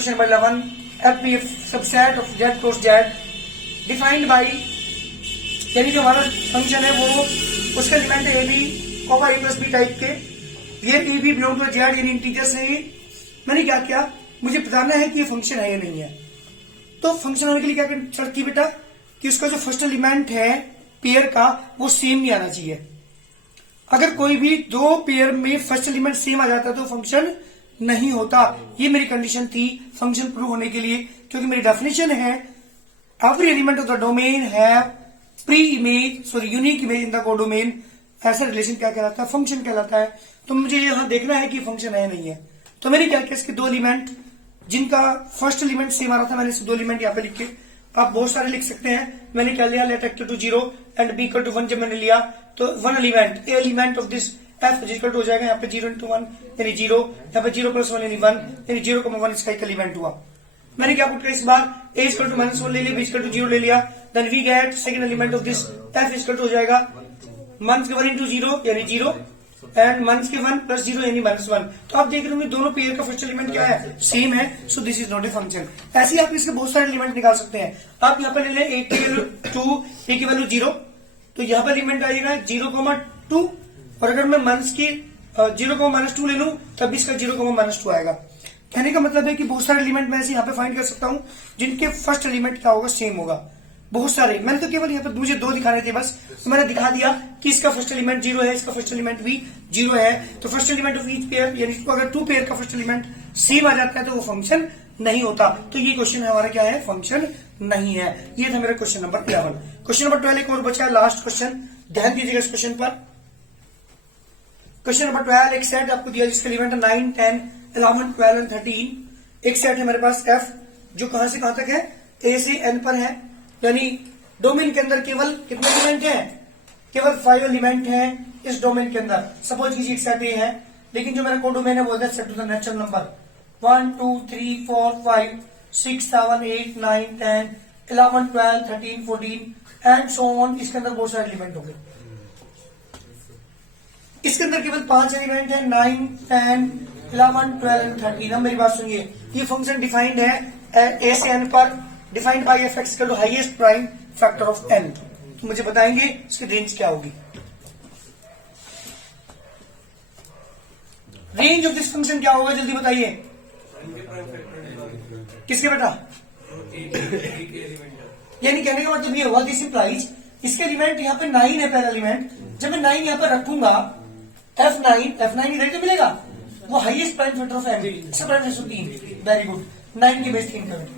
Question number 11, F B subset of Z cross Z defined by, यानी जो हमारा function है वो उसका एलिमेंट है A B comma A plus B type के, ये A B belong to Z यानी इंटीजर्स है। मैंने क्या किया, मुझे बताना है कि ये फंक्शन है या नहीं है। तो फंक्शन होने के लिए क्या शर्त की बेटा कि उसका जो फर्स्ट एलिमेंट है पेयर का वो सेम नहीं आना चाहिए। अगर कोई भी दो पेयर में फर्स्ट एलिमेंट सेम आ जाता है तो फंक्शन नहीं होता। ये मेरी कंडीशन थी फंक्शन प्रूव होने के लिए, क्योंकि मेरी डेफिनेशन है every element of the domain have pre image sorry unique image in the codomain. ऐसा रिलेशन क्या कहलाता है, फंक्शन कहलाता है। तो मुझे यहां देखना है कि फंक्शन है नहीं है। तो मैंने क्या किया, इसके दो एलिमेंट जिनका फर्स्ट एलिमेंट सेम आ रहा था, मैंने इसे दो एलिमेंट यहाँ पे लिखे। आप बहुत सारे लिख सकते हैं, मैंने क्या लिया, let X to 0 and B equal to 1 जब मैंने लिया तो one element A element of this F equal to हो जाएगा यहाँ पे 0 into 1 यानी 0, यहाँ पे 0 + 1 यानी 1 यानी 0,1 इसका एक एलिमेंट हुआ। मैंने क्या पुट किया इस बार, ए इक्वल टू -1 ले लिया, बी इक्वल टू 0 ले लिया, then we get second element of this F equal to हो जाएगा -1 into 0 यानी 0 एंड -1 + 0 यानी -1। तो आप देख रहे होंगे दोनों पेयर का फर्स्ट एलिमेंट क्या है, सेम है। So this is not a function. ऐसे ही आप इसके बहुत सारे एलिमेंट निकाल सकते हैं। आप यहाँ पर ले लें ए की वैल्यू 2, ए की वैल्यू 0, तो यहाँ पर एलिमेंट आएगा 0,2 और अगर मैं मंस की 0,-2 ले लूं तब इसका 0,-2 आएगा। कहने का मतलब है कि बहुत सारे एलिमेंट मैं ऐसे यहाँ पे फाइंड कर सकता हूं जिनके फर्स्ट एलिमेंट क्या होगा, सेम होगा। बहुत सारे, मैंने तो केवल यहाँ पे मुझे दो दिखाने थे बस, तो मैंने दिखा दिया कि इसका फर्स्ट एलिमेंट 0 है, इसका फर्स्ट एलिमेंट भी 0 है। तो first element of each pair यानी अगर टू पेयर का फर्स्ट एलिमेंट सेम आ जाता है तो वो फंक्शन नहीं होता। तो ये क्वेश्चन हमारा क्या है, फंक्शन नहीं है। ये था मेरा क्वेश्चन नंबर 11। क्वेश्चन नंबर 12 एक और बचा है, लास्ट क्वेश्चन, ध्यान दीजिएगा इस क्वेश्चन पर। क्वेश्चन नंबर 12, एक सेट आपको दिया जिसका एलिमेंट 9, 10, 11, 12 एंड 13। एक सेट है मेरे पास एफ जो कहां से कहां तक है, ए से एन पर है, यानी डोमेन के अंदर केवल कितने एलिमेंट हैं, केवल 5 एलिमेंट हैं इस डोमेन के अंदर। सपोज कीजिए एक सेट ए है, लेकिन जो मेरा कोडोमेन है बोलते हैं set to the natural number 1 2 3 4 5 6 7 8 9 10 11 12 13 14 and so on. इसके अंदर बहुत सारे एलिमेंट होंगे। इसके अंदर केवल 5 एलिमेंट है, 9 10 11 12 एंड 13। अब मेरी बात सुनिए, ये फंक्शन डिफाइंड है ए से एन पर, defined by F X equal to highest prime factor of N. तो मुझे बताएंगे इसकी रेंज क्या होगी। रेंज ऑफ दिस फंक्शन क्या होगा, जल्दी बताइए। किसके बेटा, यानी कहने का मतलब ये हुआ, दिस इंप्लाइज इसके एलिमेंट यहाँ पे 9 है पहला एलिमेंट। जब मैं 9 यहाँ पर रखूंगा F9 इधर तो मिलेगा, वो highest prime factor of N, सब प्राइम 3। वेरी गुड, 9 की बेस 3 कर।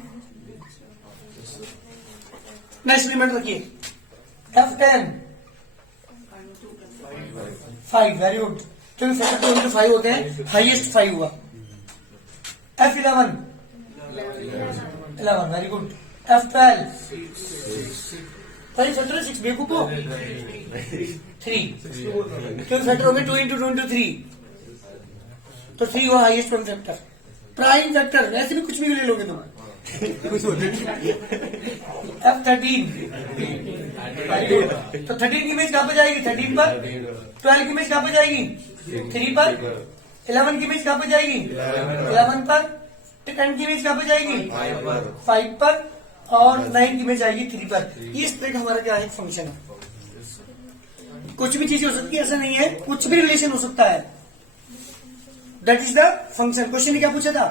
नेक्स्ट एलिमेंट रखिए F10 5, वेरी गुड, क्योंकि फैक्टर 2 into 5 होते हैं, हाईएस्ट 5 हुआ। F11 11, very good. F12 factor है 6, बेवकूफो 3, क्योंकि फैक्टर हो गए 2 into 2 into 3, तो 3 हुआ highest prime factor. Prime factor वैसे भी कुछ भी ले लोगे तुम। F13 तो 13 की इमेज कहां पे जाएगी, 13 पर। 12 की इमेज कहां पे जाएगी, 3 पर। 11 की इमेज कहां पे जाएगी, 11 पर। 10 की इमेज कहां पे जाएगी, 5 पर। और 9 की इमेज आएगी 3 पर। ये इस तरह का हमारा क्या है, फंक्शन है। कुछ भी चीज हो सकती है, ऐसा नहीं है, कुछ भी रिलेशन हो सकता है। That is the function. Question ने क्या पूछा था,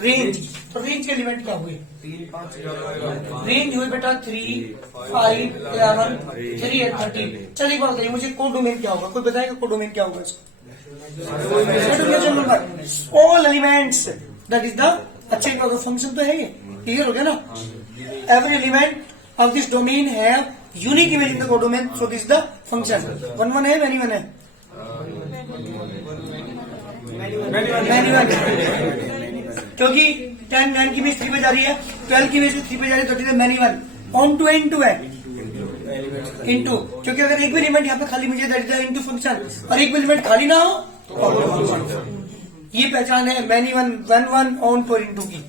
रेंज। तो रेंज के एलिमेंट क्या हुए, रेंज हुए बेटा 3 5 11 3 8 13। चलिए एक बात बताइए मुझे, कोडोमेन क्या होगा, कोई बताएगा कोडोमेन क्या होगा इसको। All elements, that is the, अच्छे फंक्शन तो है ये, क्लियर हो गया ना। Every element of this domain have unique image in the codomain, so this the function. 1 1 है, मैनी 1 है, मैनी 1, क्योंकि 10 9 की इमेज 3 पे जा रही है, 12 की इमेज 3 पे जा रही है, तो मैनी 1 ऑन टू इनटू है, इनटू, क्योंकि अगर एक भी एलिमेंट यहाँ पे खाली मुझे that is the into function, और एक भी एलिमेंट खाली ना हो तो ये पहचान है मैनी 1 ऑन टू इनटू की,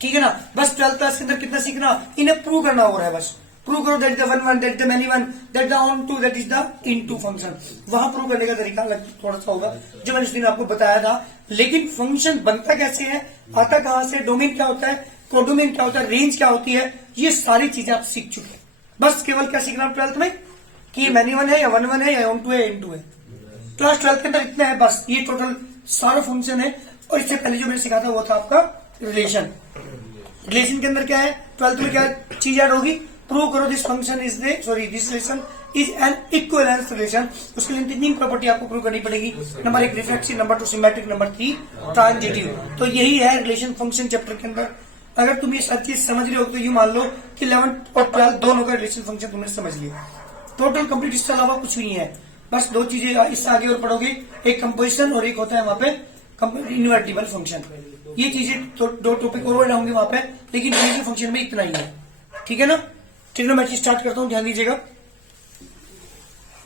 ठीक है ना। बस 12 क्लास के अंदर कितना सीखना, इन्हें प्रूव करना हो रहा है बस। प्रूव करो that is the one that is the many one that the onto that is the into function. वहां प्रूव करने का तरीका अलग थोड़ा सा होगा जो मैंने इस दिन आपको बताया था। लेकिन फंक्शन बनता कैसे है, आता कहां से, डोमेन क्या होता है, कोडोमेन क्या होता है, रेंज क्या होती है, ये सारी चीजें आप सीख चुके हैं। बस केवल क्या सीखना 12th में कि ये मैनी वन है या वन है या ऑन टू है इन टू है। क्लास 12 के अंदर इतना है बस, ये टोटल सारा फंक्शन है। और इससे पहले जो मैंने सिखा था वो था आपका रिलेशन। रिलेशन के अंदर क्या है, 12th में क्या चीज ऐड होगी, प्रूव करो this function is this relation is an equivalence relation. उसके लिए तीन प्रॉपर्टी आपको प्रूव करनी पड़ेगी। Number 1 reflexive, number 2 symmetric, number 3 transitive. तो यही है रिलेशन फंक्शन चैप्टर के अंदर। अगर तुम ये सब चीज समझ रहे हो तो ये मान लो कि 11th और 12th दोनों का रिलेशन फंक्शन तुमने समझ लिया। टोटल कंप्लीट, इसके अलावा कुछ नहीं है। बस दो चीजें इससे आगे और पढ़ोगे, एक कंपोजिशन और एक होता है वहां पे इन्वर्टिबल फंक्शन। ये चीजें दो टॉपिक और होंगे वहां पे, लेकिन रिलेशन फंक्शन में इतना ही है। ठीक है ना। ट्रिग्नोमेट्री स्टार्ट करता हूं, ध्यान दीजिएगा।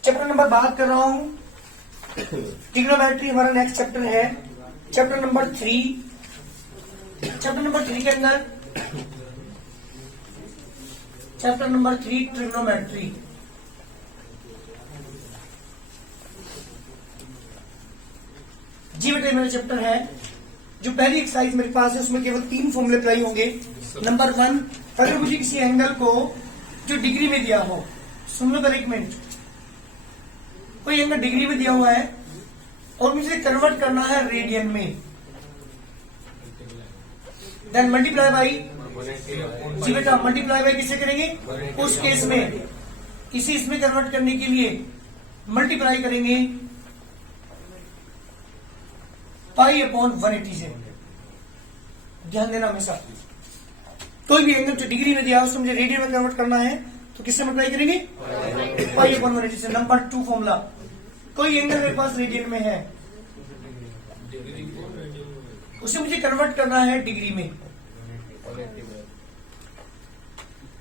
चैप्टर नंबर बात कर रहा हूं, ट्रिग्नोमेट्री हमारा नेक्स्ट चैप्टर है, चैप्टर नंबर 3। चैप्टर नंबर 3 के अंदर चैप्टर नंबर 3 ट्रिग्नोमेट्री। जी बेटे मेरा चैप्टर है। जो पहली एक्सरसाइज मेरे पास है उसमें केवल 3 फॉर्मूले अप्लाई होंगे। नंबर 1, अगर मुझे किसी एंगल को जो डिग्री में दिया हो, सुन लो पहले एक मिनट, कोई एंगल डिग्री में दिया हुआ है और मुझे कन्वर्ट करना है रेडियन में, देन मल्टीप्लाई बाई, जी बेटा मल्टीप्लाई बाई किससे करेंगे, उस केस में इसे इसमें कन्वर्ट करने के लिए मल्टीप्लाई करेंगे पाई अपॉन 180 से। ध्यान देना हमेशा, कोई भी एंगल जो डिग्री में दिया है उसको मुझे रेडियन में कन्वर्ट करना है तो किससे मल्टीप्लाई करेंगे, पाई अपॉन 180 से। नंबर 2 फॉर्मूला, कोई एंगल मेरे पास रेडियन में है उसे मुझे कन्वर्ट करना है डिग्री में।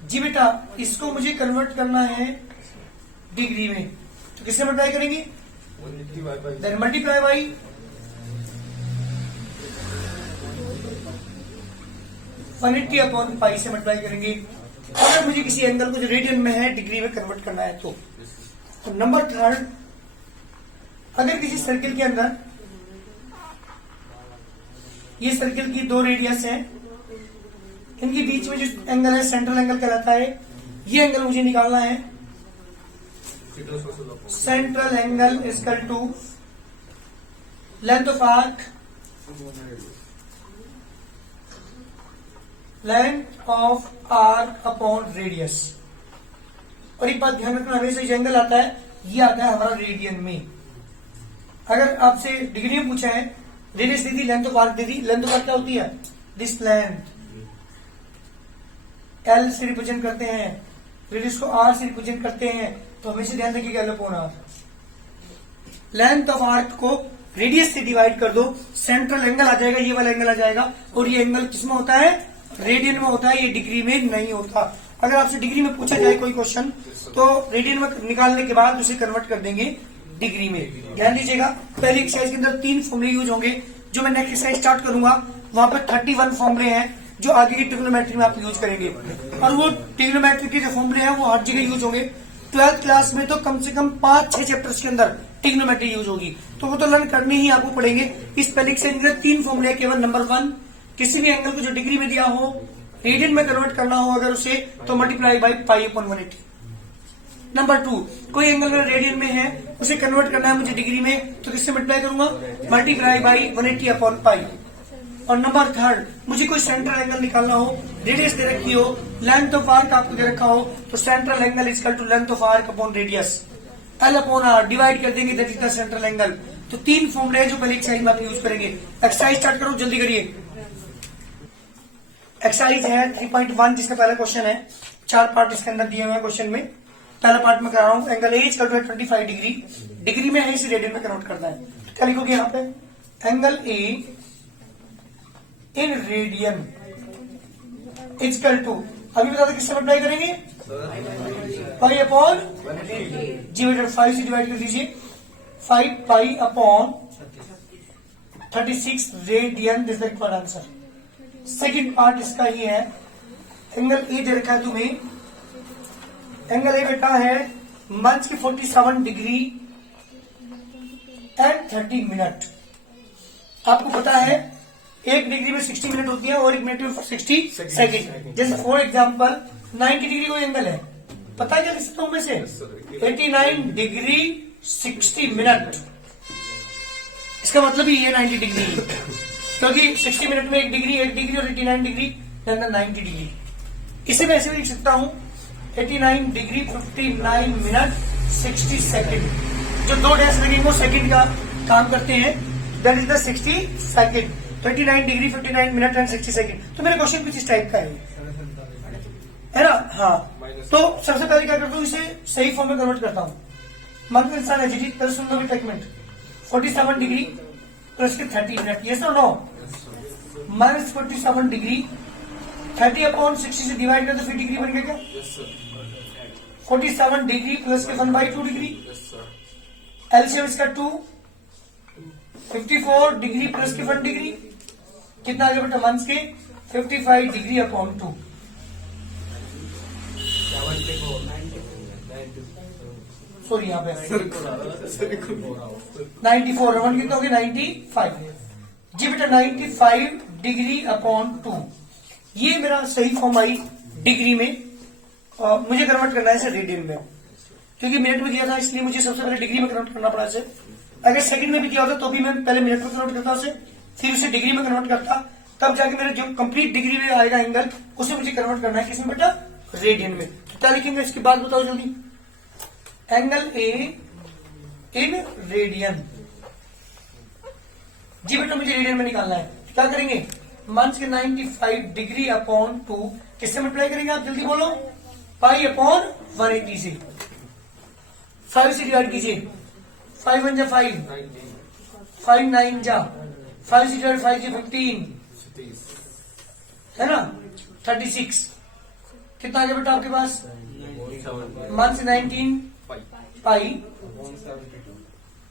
जी बेटा इसको मुझे कन्वर्ट करना है डिग्री में तो किससे मल्टीप्लाई करेंगे, then multiply by 180 upon pi से मल्टीप्लाई करेंगे। अगर मुझे किसी एंगल को जो रेडियन में है डिग्री में कन्वर्ट करना है तो नंबर 3, अगर किसी सर्किल के अंदर, ये सर्किल की 2 रेडियस है, इनके बीच में जो एंगल है सेंट्रल एंगल कहलाता है। ये एंगल मुझे निकालना है, central angle equal to length of arc, length of arc upon radius. और एक बात ध्यान रखना, हमेशा जो एंगल आता है ये आता है हमारा रेडियन में। अगर आपसे डिग्री में पूछा है, radius they the, length of arc they the, length of arc क्या होती है, दिस लेंथ एल से रिप्रेजेंट करते हैं, रेडियस को आर से रिप्रेजेंट करते हैं, तो हमेशा ध्यान रखिएगा L upon R. Length of arc को रेडियस से डिवाइड कर दो, सेंट्रल एंगल आ जाएगा, ये वाला एंगल आ जाएगा। और ये एंगल किसमें होता है, रेडियन में होता है, ये डिग्री में नहीं होता। अगर आपसे डिग्री में पूछा जाए कोई क्वेश्चन तो रेडियन में निकालने के बाद उसे कन्वर्ट कर देंगे डिग्री में। ध्यान दीजिएगा, पहली एक्सरसाइज के अंदर 3 फॉर्मूले यूज होंगे। जो मैं नेक्स्ट एक्सरसाइज स्टार्ट करूंगा वहां पर 31 फॉर्मूले हैं जो आगे की ट्रिग्नोमेट्री में आप यूज करेंगे। और वो ट्रिग्नोमेट्री के जो फॉर्मूले हैं वो हर जगह यूज होंगे। 12th क्लास में तो कम से कम 5-6 चैप्टर्स के अंदर ट्रिग्नोमेट्री यूज होगी, तो वो तो लर्न करने ही आपको पड़ेंगे। इस पहली एक्सरसाइज के 3 फॉर्मूले केवल। नंबर 1, किसी भी एंगल को जो डिग्री में दिया हो रेडियन में कन्वर्ट करना हो अगर उसे, तो multiply by pi upon 180। Number 2, कोई एंगल में रेडियन में है उसे कन्वर्ट करना है मुझे डिग्री में, तो किससे मल्टीप्लाई करूंगा, मल्टीप्लाई बाई 180 अपॉन पाई। और नंबर 3, मुझे कोई सेंट्रल एंगल निकालना हो, रेडियस दे रखी हो, लेंथ ऑफ आर्क आपको दे रखा हो, तो central angle equal to length of arc upon radius, L upon R, divide कर देंगे, that is the central angle. तो 3 फॉर्मूले हैं जो पहले एक्सरसाइज में आप यूज करेंगे। एक्सरसाइज स्टार्ट करो, जल्दी करिए। एक्सरसाइज है 3.1 जिसका पहला क्वेश्चन है। 4 पार्ट इसके अंदर दिए हुए हैं क्वेश्चन में। पहला पार्ट में कर रहा हूं, angle A equal to 25 degree, degree में है इसे रेडियन में कन्वर्ट करना है। क्या लिखोगे यहाँ पे, angle A in radian equal to, अभी बता दो किससे मल्टीप्लाई करेंगे, पाई अपॉन, जी बेटा 5 से डिवाइड कर दीजिए, 5 pi upon 36 radian, this the required answer. Second part इसका ही है, एंगल ए दे रखा है तुम्हें एंगल ए बेटा है मंच की 47 डिग्री एंड 30 मिनट। आपको पता है 1 डिग्री में 60 मिनट होती है और 1 मिनट में 60 सेकेंड। जैसे फॉर एग्जाम्पल 90 डिग्री को एंगल है, पता है क्या लिख सकता हूं मैं से 89 डिग्री 60 मिनट। इसका मतलब ही ये 90 डिग्री है, क्योंकि 60 मिनट में 1 डिग्री और 89 डिग्री 90 डिग्री। इसे मैं ऐसे भी लिख सकता हूं 89 डिग्री 59 मिनट 60 सेकेंड। जो 2 डैश लगेंगे वो सेकेंड का काम करते हैं, that is the 60 second. 89 degree 59 minute and 60 second. तो मेरा क्वेश्चन कुछ इस टाइप का है ना। हाँ, तो सबसे पहले क्या करता हूँ, इसे सही फॉर्म में कन्वर्ट करता हूँ। मान लो इंसान है जी, पहले सुन लो टेकमेंट 47 डिग्री प्लस के 30 मिनट, ये sir no minus 47 degree 30 upon 60 से डिवाइड कर तो फिर डिग्री बन गया क्या? 47 डिग्री प्लस के 1/2 डिग्री, एलसीएम इसका 2, 54 डिग्री प्लस के 1 डिग्री, कितना आ गया बेटा मंथ्स के 55 डिग्री अपॉन 2। सॉरी यहाँ पे 94, वन कितना हो गया 95 जी बेटा, 95 डिग्री अपॉन 2। ये मेरा सही फॉर्म आई डिग्री में। मुझे कन्वर्ट करना है इसे रेडियन में, क्योंकि मिनट में दिया था इसलिए मुझे सबसे पहले डिग्री में कन्वर्ट करना पड़ा इसे। अगर सेकंड में भी दिया होता तो भी मैं पहले मिनट में कन्वर्ट करता उसे, फिर उसे डिग्री में कन्वर्ट करता, तब जाके मेरा जो कंप्लीट डिग्री में आएगा एंगल उसे मुझे कन्वर्ट करना है किसमें बेटा? रेडियन में। तो क्या लिखेंगे इसकी बात बताओ जल्दी। एंगल ए इन रेडियन जी बेटा, मुझे रेडियन में निकालना है। क्या करेंगे, मंथ के 95 डिग्री अपॉन 2 किससे मल्टीप्लाई करेंगे आप जल्दी बोलो? पाई अपॉन 180 से। 5 से डिवाइड कीजिए, 5 1 जा 5, 5 9 जा 5 से डिवाइड 5 जा 15 है ना, 36। कितना आ गया बेटा आपके पास? मंथ से 19 पाई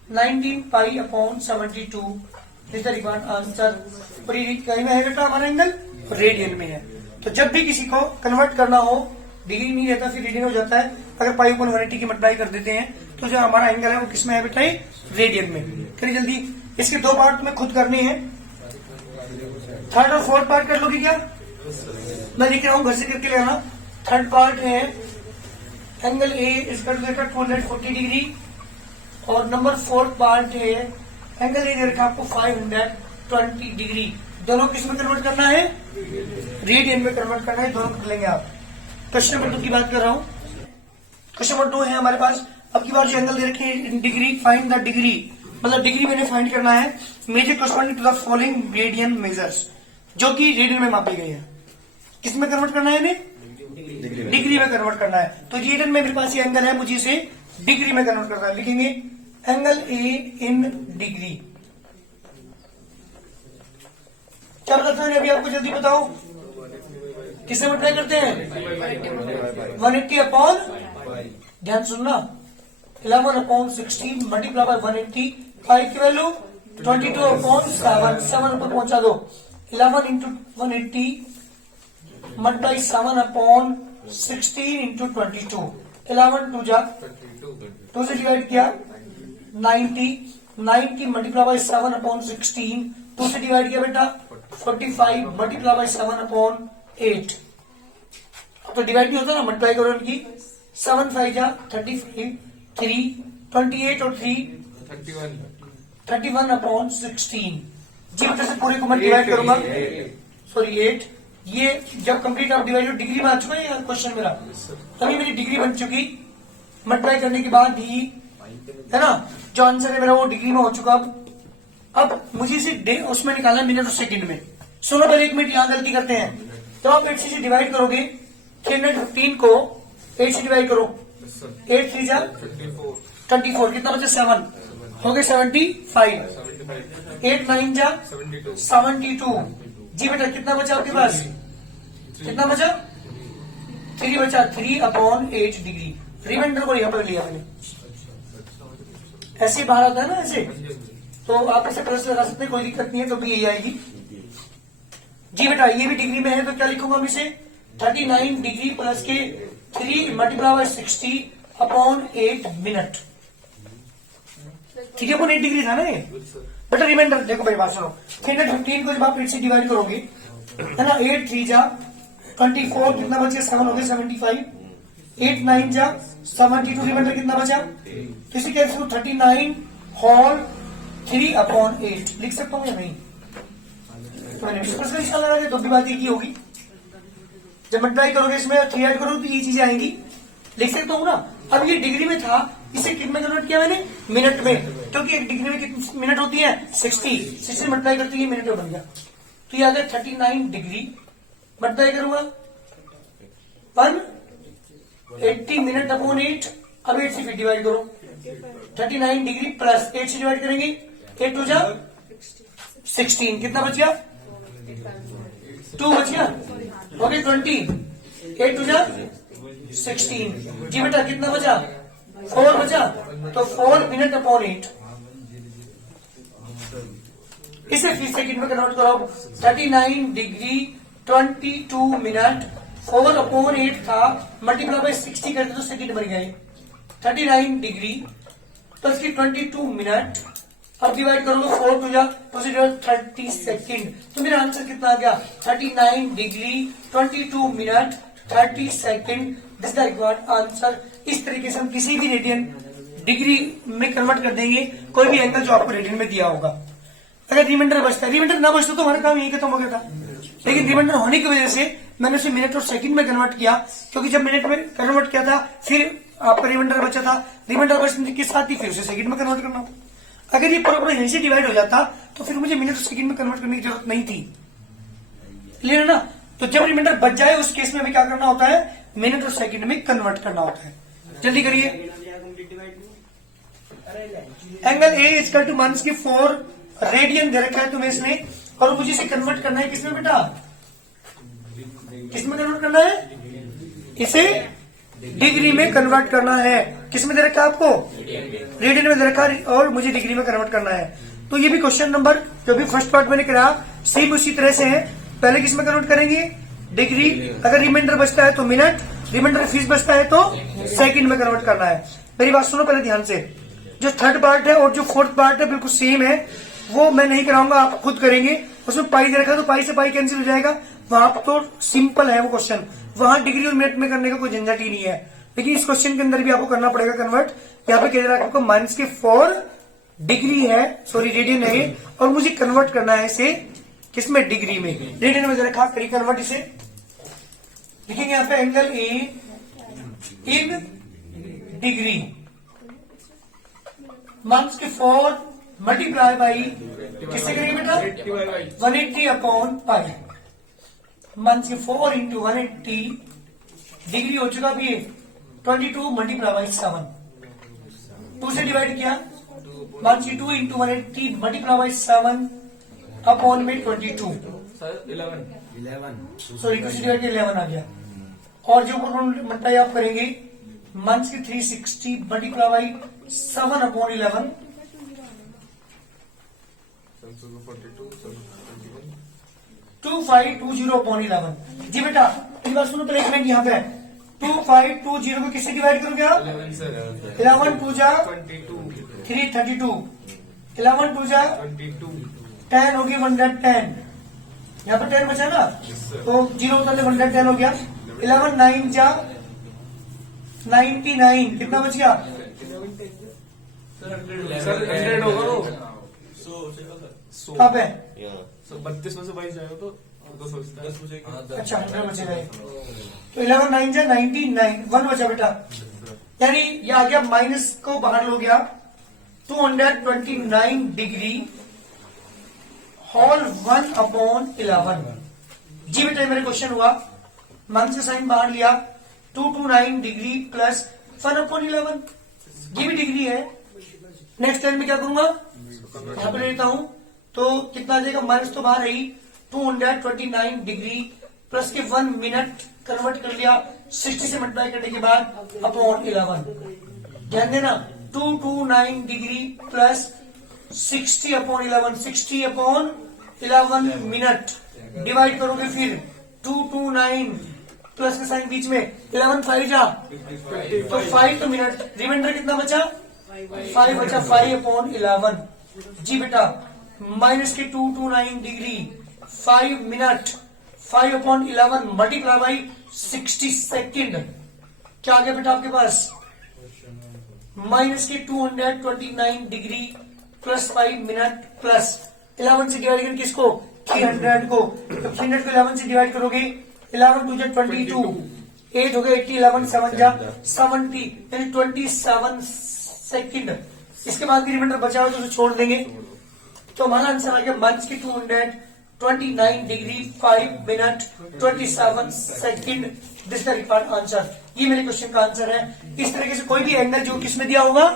19 pi upon 72 is the required answer. और ये कहीं में है बेटा हमारा एंगल रेडियन में है। तो जब भी किसी को कन्वर्ट करना हो, डिग्री नहीं रहता फिर रेडियन हो जाता है। अगर पाई अपॉन 180 की मल्टीप्लाई कर देते हैं तो जो हमारा एंगल है वो किसमें है बेटा? रेडियन में। करिए जल्दी, इसके 2 पार्ट में खुद करने हैं। 3rd और 4th पार्ट कर लोगे क्या? मैं लिख रहा हूँ, घर से करके ले आना। 3rd पार्ट है angle A is cut 240 degree, और नंबर 4th पार्ट है एंगल ए रखा आपको 520 डिग्री। दोनों किस में कन्वर्ट करना है? रेडियन में कन्वर्ट करना है। दोनों कर लेंगे आप। क्वेश्चन नंबर 2 की बात कर रहा हूं। क्वेश्चन नंबर 2 है हमारे पास। अब की बार जो एंगल दे रखे हैं डिग्री, फाइंड द डिग्री, मतलब डिग्री मैंने फाइंड करना है। Measure corresponding to the following radian measures, जो कि रेडियन में मापी गई है। किस में कन्वर्ट करना है इन्हें? डिग्री में कन्वर्ट करना है। तो रेडियन में मेरे पास ये एंगल है, मुझे इसे डिग्री में कन्वर्ट करना है। लिखेंगे एंगल ए इन डिग्री। क्या बताते हैं अभी आपको, जल्दी बताओ। किससे मल्टीप्लाई करते हैं? 180 अपॉन, ध्यान सुनना, 11 अपॉन 16 मल्टीप्लाई बाय 180, 5 की वैल्यू 22 अपॉन 7 ऊपर पहुंचा दो। 11 इंटू 180 मल्टीप्लाई 7 अपॉन 16 इंटू 22, 11 2 जा 2 से डिवाइड किया 90 मल्टीप्लाई बाय 7 अपॉन 16, 2 से डिवाइड किया बेटा 45 मल्टीप्लाई बाय 7 अपॉन 8। तो डिवाइड नहीं होता ना, मल्टीप्लाई करो इनकी। 7 5 जा 35, 3 28 और 3 31 अपॉन 16 जी बेटा। से पूरे को मैं डिवाइड करूंगा, सॉरी 8। ये जब कंप्लीट आप डिवाइड डिग्री में आ चुका है क्वेश्चन मेरा, तभी मेरी डिग्री बन चुकी। मल्टीप्लाई करने के बाद ही है ना, जो आंसर है मेरा वो डिग्री में हो चुका। अब मुझे इसे उसमें निकालना मिनट और सेकंड में। सुनो पहले 1 मिनट यहाँ गलती करते हैं। तो आप 8 से डिवाइड करोगे, 315 को 8 से डिवाइड करो, 8 3 जा 24, कितना बचा 7 हो गए 75, 8 9 जा 72 जी बेटा। कितना बचा आपके पास? कितना बचा? 3 बचा, 3 अपॉन 8 डिग्री। रिमाइंडर को यहाँ पर लिया मैंने, ऐसे बाहर आता है ना ऐसे, तो आप ऐसे प्लस लगा सकते हैं, कोई दिक्कत नहीं है। तो भी यही आएगी जी बेटा। ये भी डिग्री में है तो क्या लिखूंगा मैं इसे? 39 डिग्री प्लस के 3 multiply by 60 upon 8 minute. 3/8 degree था ना ये। बेटा रिमाइंडर देखो भाई बात सुनो, 315 को जब आप 8 से डिवाइड करोगे है ना, 8 3 जा 24, कितना बचे 7 हो गए 75, 8 9 जा 72, रिमाइंडर कितना बचा, किसी के 39 होल 3/8 लिख सकता हूँ या नहीं? तो मैंने 20% इसका लगा दिया, तो भी बात एक ही होगी। जब मल्टीप्लाई करोगे इसमें 3 ऐड करोगे तो ये चीजें आएंगी, लिख सकता हूँ ना। अब ये डिग्री में था, इसे कितने में कन्वर्ट किया मैंने, मिनट में, क्योंकि एक डिग्री में कितनी मिनट होती है 60 मल्टीप्लाई करते ही मिनट में बन गया। तो ये आ गया 39 डिग्री, मल्टीप्लाई करूंगा 180 मिनट अपॉन 8। अब 8 से फिर डिवाइड करो, 39 डिग्री प्लस 8 से डिवाइड करेंगे, 8 टू जा 16, कितना बच गया 2 बच गया, हो गया 20, 8 टू जा 16। जी बेटा कितना बचा 4 बचा, तो 4 मिनट अपॉन 8। इसे फिर सेकंड में कन्वर्ट करो, 39 डिग्री 22 मिनट, 4 अपॉन 8 था, मल्टीप्लाई बाय 60 करते तो सेकंड बन गए, 39 डिग्री प्लस की 22 मिनट। अब डिवाइड करोगे 4 टू जा 30 सेकंड, तो मेरा आंसर कितना आ गया 39 degree 22 minute 30 second. This the required answer. इस तरीके से हम किसी भी रेडियन डिग्री में कन्वर्ट कर देंगे कोई भी एंगल जो आपको रेडियन में दिया होगा। अगर रिमाइंडर बचता है, रिमाइंडर ना बचता तो हमारा काम यही खत्म हो गया था, लेकिन रिमाइंडर होने की वजह से मैंने उसे मिनट और सेकंड में कन्वर्ट किया, क्योंकि जब मिनट में कन्वर्ट किया था फिर आपका रिमाइंडर बचा था, रिमाइंडर बचने के साथ ही फिर उसे सेकंड में कन्वर्ट करना। अगर ये प्रॉपर यहीं से डिवाइड हो जाता तो फिर मुझे मिनट और सेकंड में कन्वर्ट करने की जरूरत नहीं थी, क्लियर है ना। तो जब रिमाइंडर बच जाए उस केस में हमें क्या करना होता है, मिनट और सेकंड में कन्वर्ट करना होता है। जल्दी करिए। Angle A equal to -4 radian दे रखा है तुम्हें इसने, और मुझे इसे कन्वर्ट करना है किसमें बेटा, किसमें कन्वर्ट करना है, इसे डिग्री में कन्वर्ट करना है। किसमें दे रखा है आपको, रेडियन में दे रखा है, और मुझे डिग्री में कन्वर्ट करना है। तो ये भी क्वेश्चन नंबर जो भी फर्स्ट पार्ट मैंने करा सेम उसी तरह से है। पहले किसमें कन्वर्ट करेंगे, डिग्री, अगर रिमाइंडर बचता है तो मिनट, रिमाइंडर फीस बचता है तो सेकंड में कन्वर्ट करना है। मेरी बात सुनो पहले ध्यान से, जो थर्ड पार्ट है और जो फोर्थ पार्ट है बिल्कुल सेम है, वो मैं नहीं कराऊंगा, आप खुद करेंगे। उसमें पाई दे रखा है तो पाई से पाई कैंसिल हो जाएगा, वहां तो सिंपल है वो क्वेश्चन, वहां डिग्री और मिनट में करने का कोई झंझट ही नहीं है। लेकिन इस क्वेश्चन के अंदर भी आपको करना पड़ेगा कन्वर्ट। यहाँ पे कह रहा है आपको -4 डिग्री है, सॉरी रेडियन है, और मुझे कन्वर्ट करना है इसे किसमें, डिग्री में। रेडियन में जरा खा करिए कन्वर्ट, इसे लिखेंगे यहाँ पे angle A in degree, -4 multiply by किससे करेंगे बेटा, 180 अपॉन पाई, -4 इंटू 180 डिग्री हो चुका अभी 22 मल्टीप्लाई बाई 7, 2 से डिवाइड किया, 2 इंटू 180 मल्टीप्लाई बाई 7 अपॉन में 22, 11 सॉरी 2 से डिवाइड किया 11 आ गया। और जो मल्टीप्लाई आप करेंगे 360 मल्टीप्लाई बाई 7 अपॉन 11, 2520 अपॉन 11। जी बेटा एक बार सुनो, पहले कमेंट यहाँ पे 2520 को किससे डिवाइड करोगे आप, 11 टू जा 332, 11 टू जा 10 हो गया 110, यहाँ पर 10 बचा ना, तो 0 उतरने 110 हो गया, 11 9 जा 99, कितना बच गया, कहाँ पे 32 में से 22 जाएगा तो 10 बचेगा। अच्छा 100 बचेगा, तो 11 9 जा 99, 1 बचा बेटा, यानी ये आ गया माइनस को बाहर लो गया 229 डिग्री होल 1 अपॉन 11। जी बेटा मेरा क्वेश्चन हुआ, माइनस का साइन बाहर लिया, 229 डिग्री प्लस 1 अपॉन 11, ये भी डिग्री है। नेक्स्ट टाइम में क्या करूंगा, यहाँ पे लेता हूं, तो कितना आ जाएगा, माइनस तो बाहर रही, 229 डिग्री प्लस के 1 मिनट कन्वर्ट कर लिया 60 से मल्टीप्लाई करने के बाद अपॉन 11। ध्यान देना, 229 degree plus 60 upon 11, 60 upon 11 minute divide करोगे फिर 229 प्लस का साइन बीच में, 11 5 जा तो 5 तो मिनट, रिमाइंडर कितना बचा 5 बचा, 5/11 जी बेटा, माइनस के 229 degree 5 minute 5/11 multiply by 60 second, क्या आ गया बेटा आपके पास माइनस के 229 डिग्री प्लस 5 मिनट प्लस 11 से डिवाइड करेंगे किसको 300 को, तो 300 को 11 से डिवाइड करोगे 11 2 जा 22, 8 हो गया 80, 11 7 जा 70 यानी 27 सेकंड। इसके बाद भी रिमाइंडर बचा हो तो उसे छोड़ देंगे, तो हमारा आंसर आ गया माइनस के 229 degree 5 minute 27 second. This the required answer, ये मेरे क्वेश्चन का आंसर है। इस तरीके से कोई भी एंगल जो किसमें दिया होगा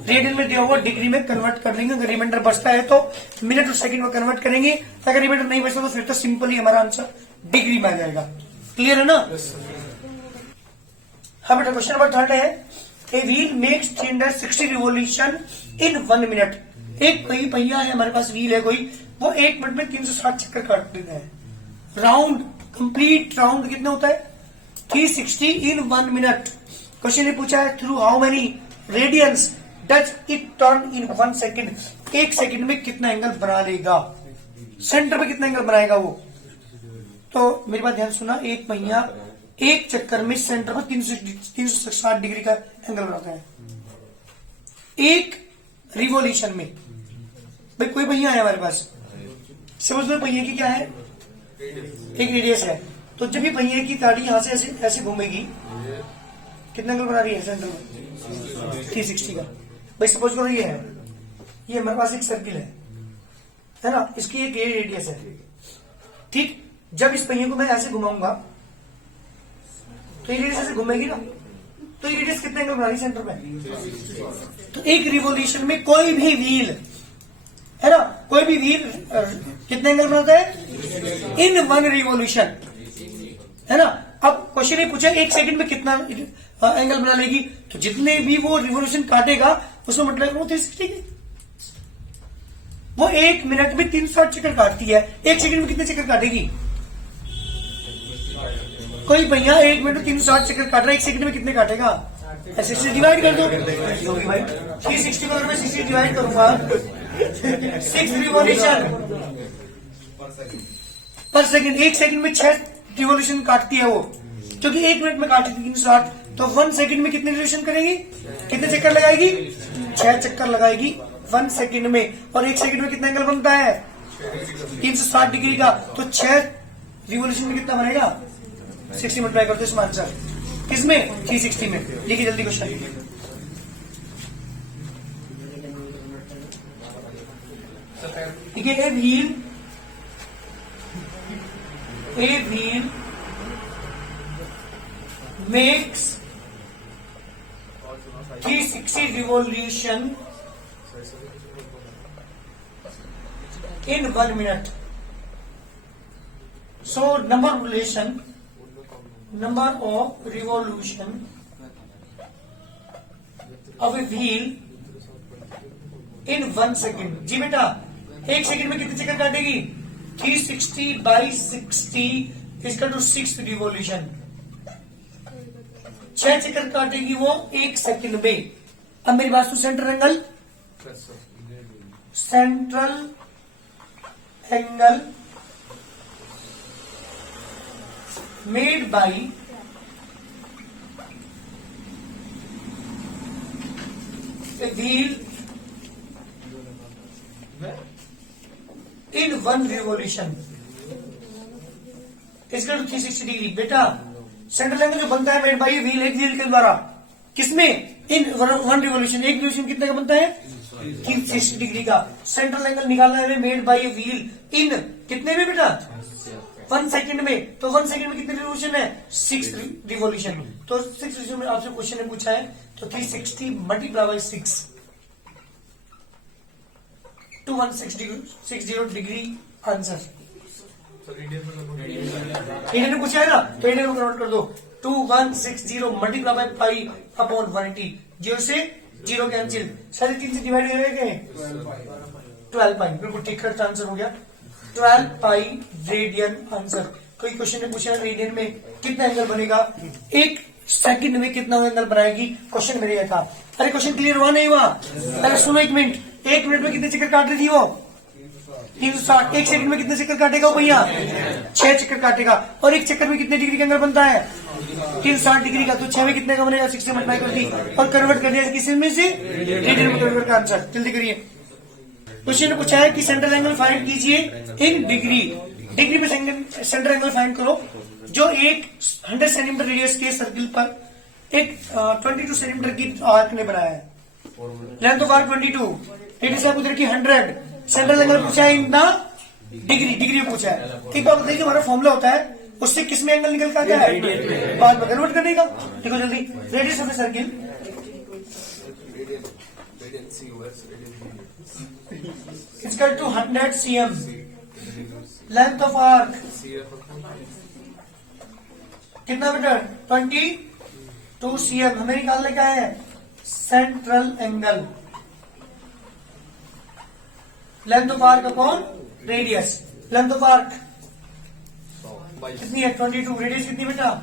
रेडियन में दिया होगा डिग्री में कन्वर्ट कर लेंगे, अगर रिमाइंडर बचता है तो मिनट और सेकंड में कन्वर्ट करेंगे, अगर रिमाइंडर नहीं बचता तो फिर तो सिंपली हमारा आंसर डिग्री में आ जाएगा। क्लियर है ना। हाँ बेटा, क्वेश्चन नंबर 3 है a wheel makes 360 revolution in 1 minute. एक पहिया है हमारे पास, व्हील है कोई, वो 1 मिनट में 360 चक्कर काट देता है। राउंड कंप्लीट राउंड कितना होता है 360 इन 1 मिनट। क्वेश्चन ने पूछा है through how many radians does it turn in 1 second. 1 second में कितना एंगल बना लेगा, सेंटर पे कितना एंगल बनाएगा वो। तो मेरी बात ध्यान सुना, एक पहिया एक चक्कर में सेंटर पर 360 डिग्री का एंगल बनाता है एक रिवोल्यूशन में। भाई कोई पहिया है हमारे पास, समझ लो पहिए की क्या है एक रेडियस है, तो जब ये पहिए की ताड़ी यहां से ऐसे ऐसे घूमेगी कितना एंगल बना रही है सेंटर में 360 का। भाई सपोज करो ये है, ये हमारे पास एक सर्किल है ना, इसकी एक रेडियस है, ठीक। जब इस पहिए को मैं ऐसे घुमाऊंगा तो ये रेडियस ऐसे घूमेगी ना, तो ये रेडियस कितने एंगल बना रही है सेंटर में। तो एक रिवोल्यूशन में कोई भी व्हील है ना, कोई भी व्हील कितने एंगल बनाता है इन 1 रिवोल्यूशन, है ना। अब क्वेश्चन ये पूछा 1 सेकंड में कितना एंगल बना लेगी, तो जितने भी वो रिवोल्यूशन काटेगा उसमें मतलब वो 360 की, वो 1 मिनट में 360 चक्कर काटती है। 1 सेकंड में कितने चक्कर काटेगी, कोई भैया 1 मिनट में 360 चक्कर काट रहा है, 1 सेकंड में कितने काटेगा, ऐसे से डिवाइड कर दो भाई। 360 को अगर मैं 60 डिवाइड करूंगा 6 रिवोल्यूशन पर सेकंड, 1 सेकंड में 6 रिवोल्यूशन काटती है वो, क्योंकि 1 मिनट में काटी थी 360, तो 1 सेकंड में कितने रिवोल्यूशन करेगी, कितने चक्कर लगाएगी 6 चक्कर लगाएगी 1 सेकंड में। और 1 सेकंड में कितना एंगल बनता है 360 डिग्री का, तो 6 रिवोल्यूशन में कितना बनेगा 60 मल्टीप्लाई करते इसमें आंसर किसमें 360 में। लिखिए जल्दी क्वेश्चन। देखिए a wheel makes 360 revolution in 1 minute. So number of revolution of a wheel in 1 second. जी बेटा 1 सेकंड में कितने चक्कर काटेगी 360 by 60 इक्वल टू 6 रिवोल्यूशन। 6 चक्कर काटेगी वो 1 सेकंड में। अब मेरी बात सुन, central angle made by a wheel in 1 revolution इसका 360 डिग्री। बेटा सेंट्रल एंगल जो बनता है मेड बाई व्हील, एक व्हील के द्वारा, किसमें इन 1 रिवोल्यूशन। एक रिवोल्यूशन कितने का बनता है 360 डिग्री का। सेंट्रल एंगल निकालना है मेड बाई व्हील इन कितने में बेटा 1 सेकंड में। तो 1 सेकंड में कितने रिवोल्यूशन है 6 रिवोल्यूशन। तो 6 रिवोल्यूशन में आपसे क्वेश्चन ने पूछा है, तो 360 multiply by 6 216 degree answer. Indian ने पूछा है ना, तो इंडियन को कन्वर्ट कर दो 2160 मल्टीप्लाई बाई पाई अपॉन 180। 0 से 0 कैंसिल, 3.5 से डिवाइड करेंगे 12 पाई, बिल्कुल ठीक करेक्ट आंसर हो गया 12 पाई रेडियन आंसर। कोई क्वेश्चन ने पूछा रेडियन में कितना एंगल बनेगा, 1 सेकंड में कितना एंगल बनाएगी, क्वेश्चन मेरे ये था। अरे क्वेश्चन क्लियर हुआ नहीं हुआ? अरे सुनो 1 मिनट, 1 मिनट में कितने चक्कर काट रही थी वो? 360। 1 सेकंड में कितने चक्कर काटेगा वो भैया? 6 चक्कर काटेगा। और 1 चक्कर में कितने डिग्री का एंगल बनता है? 360 डिग्री का। तो 6 में कितने का बनेगा? 6 से मल्टीप्लाई कर दी और कन्वर्ट कर दिया किसी में से रेडियन में कन्वर्ट का आंसर। जल्दी करिए। क्वेश्चन ने पूछा है कि सेंट्रल एंगल फाइंड कीजिए इन डिग्री। डिग्री में सेंट्रल एंगल फाइंड करो जो एक 100 सेंटीमीटर रेडियस के सर्किल पर एक 22 सेंटीमीटर की आर्क ने बनाया है। लेंथ ऑफ आर्क 22, रेडियस है उधर की 100। सेंट्रल एंगल पूछा है इन द डिग्री, डिग्री में पूछा है। एक बार बताइए, हमारा फॉर्मूला होता है उससे किस में एंगल निकल कर आता है? बाद में कन्वर्ट करने का। देखो जल्दी, radius of the circle equal to 100 cm, length of arc कितना मीटर? 22 cm। हमें निकालने का है central angle, length of arc upon radius. Length of arc कितनी है? 22। रेडियस कितनी बेटा?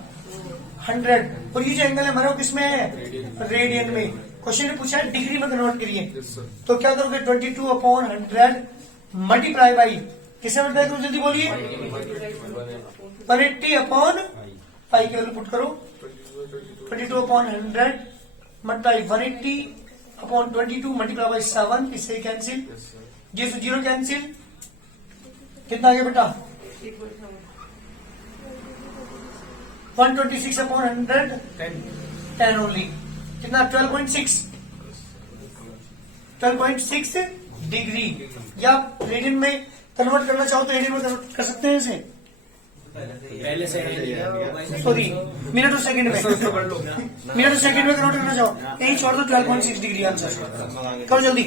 100। और ये जो एंगल है हमारा वो किसमें है? रेडियन में। क्वेश्चन ने पूछा है डिग्री में कन्वर्ट करिए, तो क्या करोगे? 22 अपॉन 100 मल्टीप्लाई बाई किसे मल्टीप्लाई करो? जल्दी बोलिए। 180 अपॉन पाई के वैल्यू पुट करो। 22 upon 100 multiply 180 upon 22 multiply by 7, इससे कैंसिल, ये से 0 कैंसिल। कितना आ गया बेटा? 126 अपॉन 100 10 ओनली। कितना? 12.6 डिग्री। या रेडियन में कन्वर्ट करना चाहो तो रेडियन में कन्वर्ट कर सकते हैं इसे, पहले से सॉरी मिनट और सेकंड में, मिनट और सेकंड में कन्वर्ट करना चाहो यही छोड़ दो। 12.6 डिग्री आंसर। करो जल्दी।